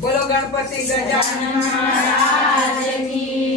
બોલો ગણપતિ ગજાનન મહારાજ કી